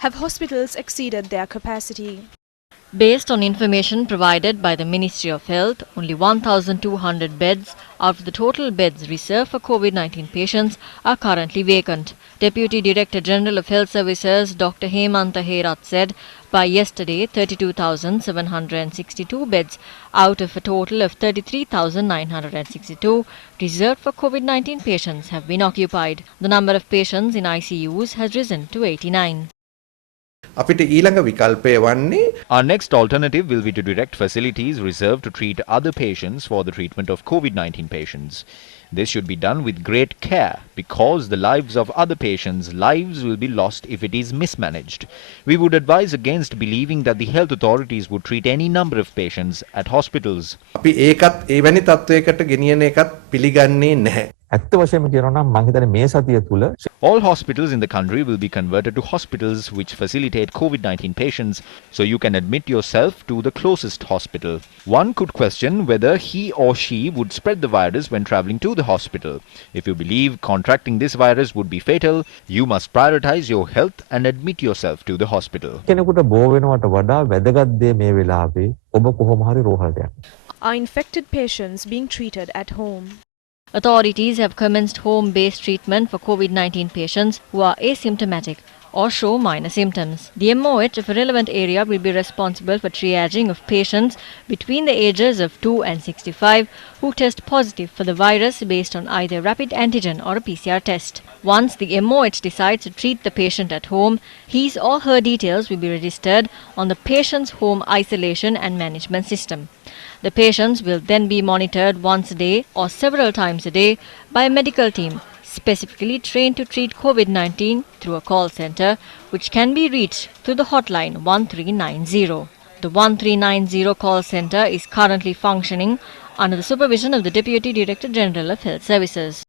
have hospitals exceeded their capacity? Based on information provided by the Ministry of Health, only 1,200 beds out of the total beds reserved for COVID-19 patients are currently vacant. Deputy Director General of Health Services Dr. Hemanta Herath said by yesterday 32,762 beds out of a total of 33,962 reserved for COVID-19 patients have been occupied. The number of patients in ICUs has risen to 89. Our next alternative will be to direct facilities reserved to treat other patients for the treatment of COVID-19 patients. This should be done with great care because the lives of other patients' lives will be lost if it is mismanaged. We would advise against believing that the health authorities would treat any number of patients at hospitals. All hospitals in the country will be converted to hospitals which facilitate COVID-19 patients, so you can admit yourself to the closest hospital. One could question whether he or she would spread the virus when traveling to the hospital. If you believe contracting this virus would be fatal, you must prioritize your health and admit yourself to the hospital. Are infected patients being treated at home? Authorities have commenced home-based treatment for COVID-19 patients who are asymptomatic or show minor symptoms. The MOH of a relevant area will be responsible for triaging of patients between the ages of 2 and 65 who test positive for the virus based on either rapid antigen or a PCR test. Once the MOH decides to treat the patient at home, his or her details will be registered on the patient's home isolation and management system. The patients will then be monitored once a day or several times a day by a medical team specifically trained to treat COVID-19 through a call center, which can be reached through the hotline 1390. The 1390 call center is currently functioning under the supervision of the Deputy Director General of Health Services.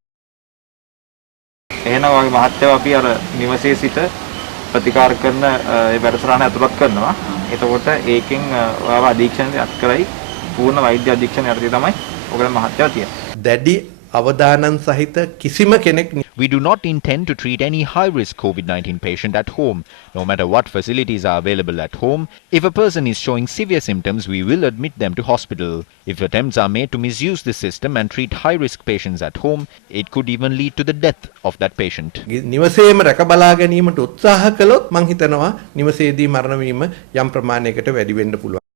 ප්‍රතිකාර කරන ඒ වැඩසටහන ඇතුළත් කරනවා. එතකොට ඒකෙන් ඔයාව අධීක්ෂණයට කරයි පූර්ණ වෛද්‍ය අධීක්ෂණය යටතේ තමයි ඔයගොල්ලෝ මහත්යව තියෙන්නේ. දැඩි අවදානම් සහිත කිසිම කෙනෙක් We do not intend to treat any high-risk COVID-19 patient at home, no matter what facilities are available at home. If a person is showing severe symptoms, we will admit them to hospital. If attempts are made to misuse this system and treat high-risk patients at home, it could even lead to the death of that patient. නිවසේම රැක බලා ගැනීමට උත්සාහ කළොත් මං හිතනවා නිවසේදී මරණ වීම යම් ප්‍රමාණයකට වැඩි වෙන්න පුළුවන්.